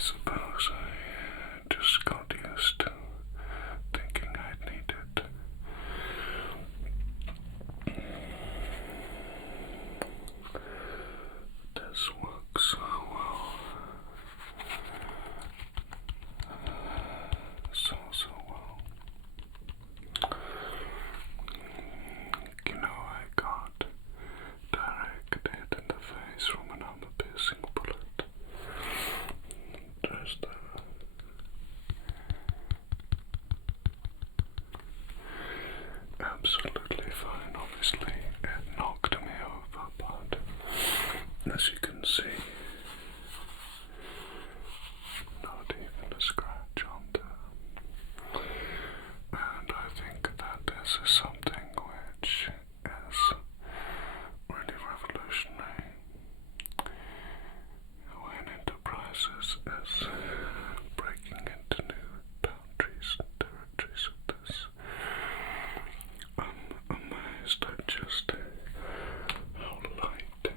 suppose I just got used to thinking I'd need it. This works so well. So well. You know, I got direct hit in the face from an armor-piercing bullet. Just absolutely fine. Obviously, it knocked me over, but as you can see, not even a scratch on there. And I think that this is something which is really revolutionary when enterprises is breaking into new boundaries and territories of this. I'm amazed at just how light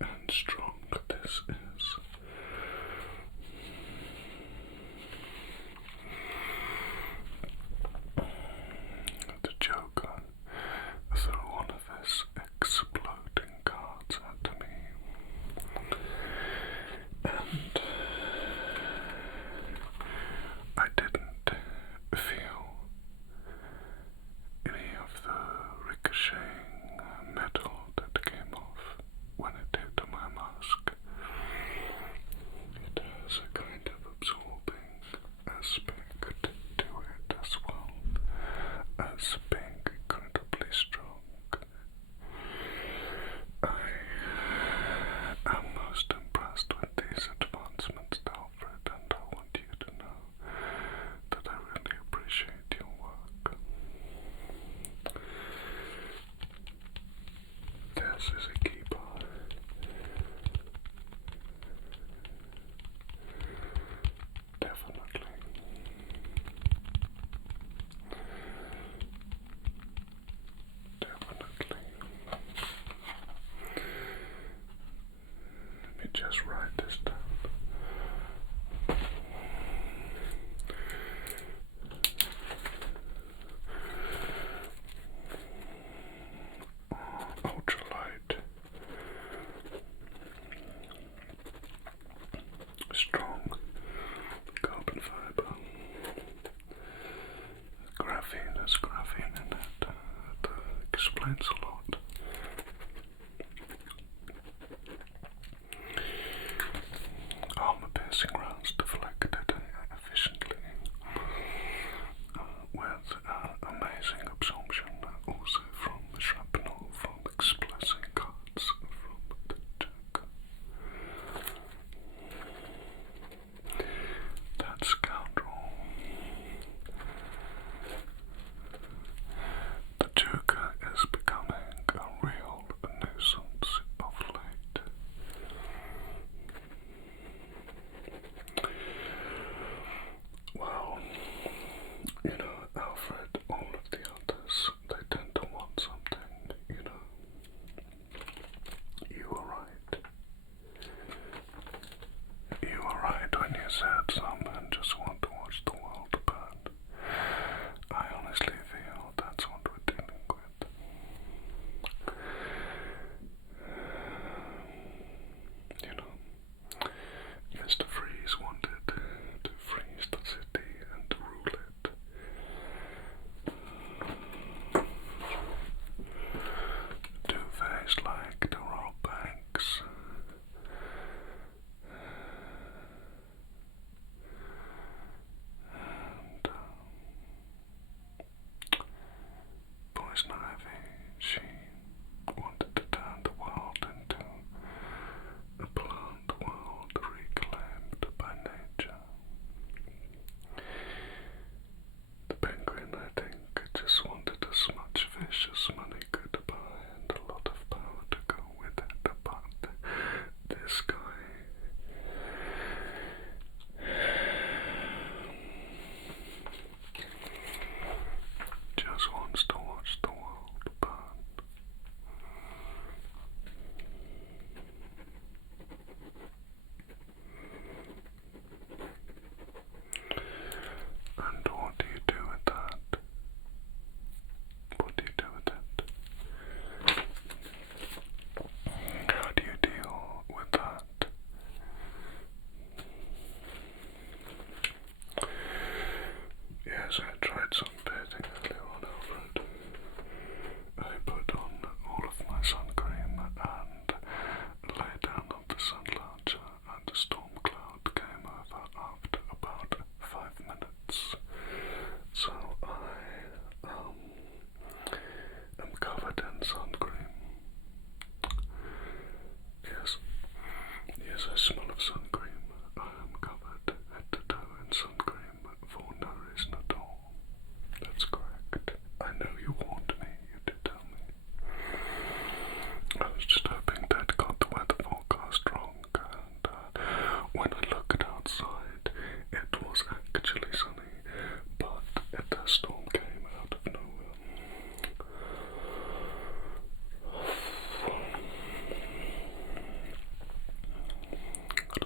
and strong this is. The Joker threw one of his exploding cards at me, and I didn't feel any of the ricocheting metal that came off when it hit my mask. It has a kind of absorbing aspect to it as well as being incredibly strong. I am most impressed with these advancements, Alfred, and I want you to know that I really appreciate your work. This is a keeper. Definitely. Let me just write this down. Ultralight, strong carbon fiber. Graphene has graphene in it. That explains a lot. Armor-piercing rounds deflected efficiently with amazing absorption, also from shrapnel from explosive cards from the Joker. of sun cream. I am covered head to toe in sun cream for no reason at all. That's correct. I know you warned me, you did tell me. I was just hoping that got the weather forecast wrong, and when I looked outside, it was actually sunny, but the storm came out of nowhere.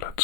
Let's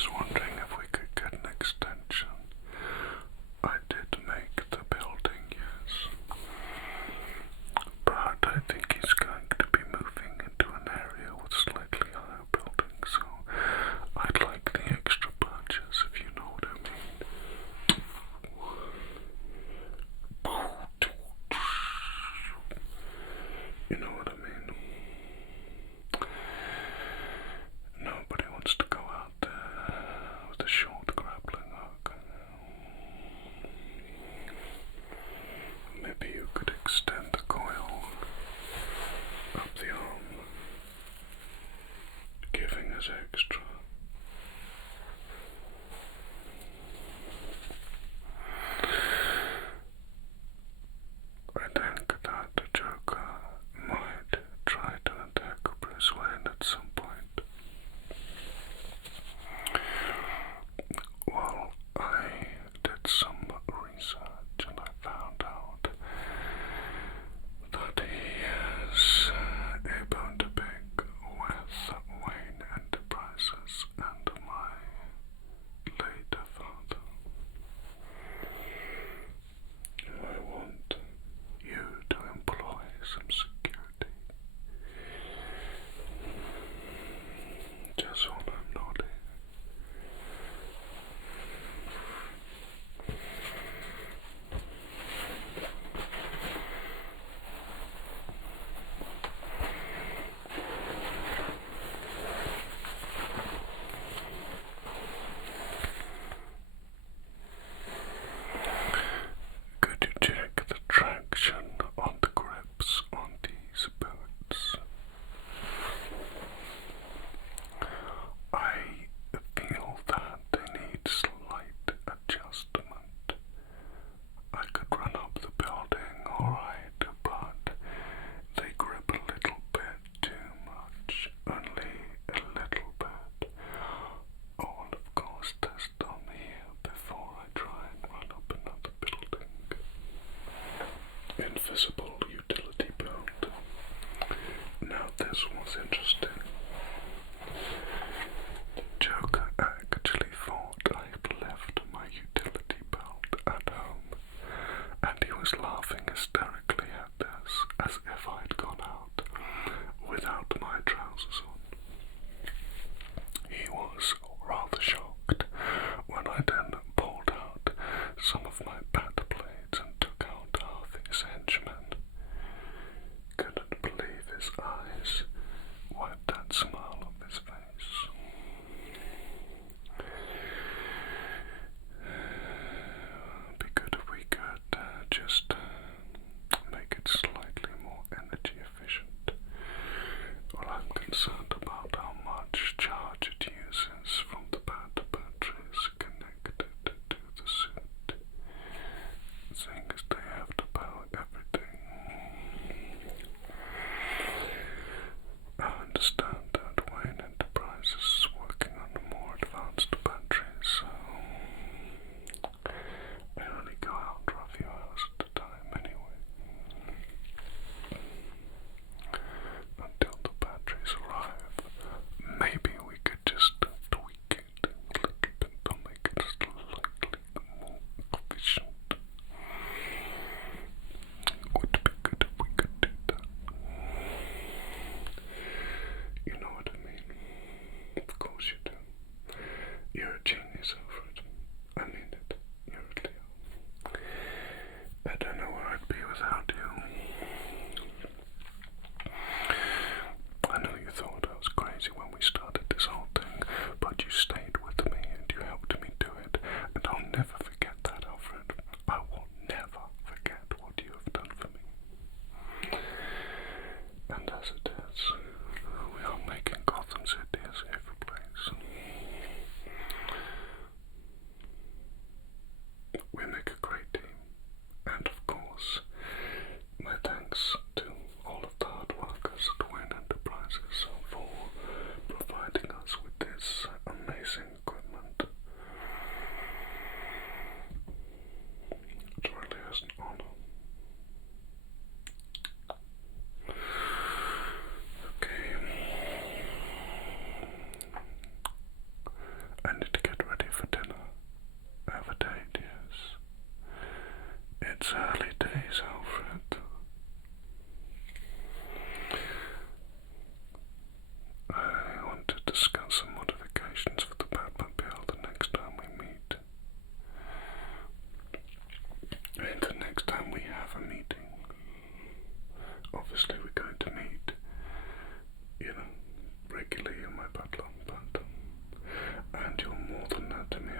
was wondering if we could get an extension. I did make the building, yes. But I think he's going to be moving into an area with slightly higher buildings, so I'd like the extra purchase, if you know what I mean. You know what I mean? Nobody wants to go out there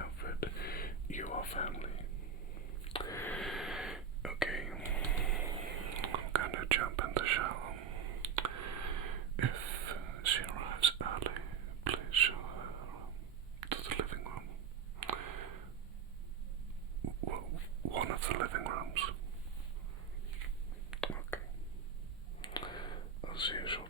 Alfred. You are family. Okay, I'm gonna jump in the shower. If she arrives early, please show her to the living room. One of the living rooms. Okay. I'll see you shortly.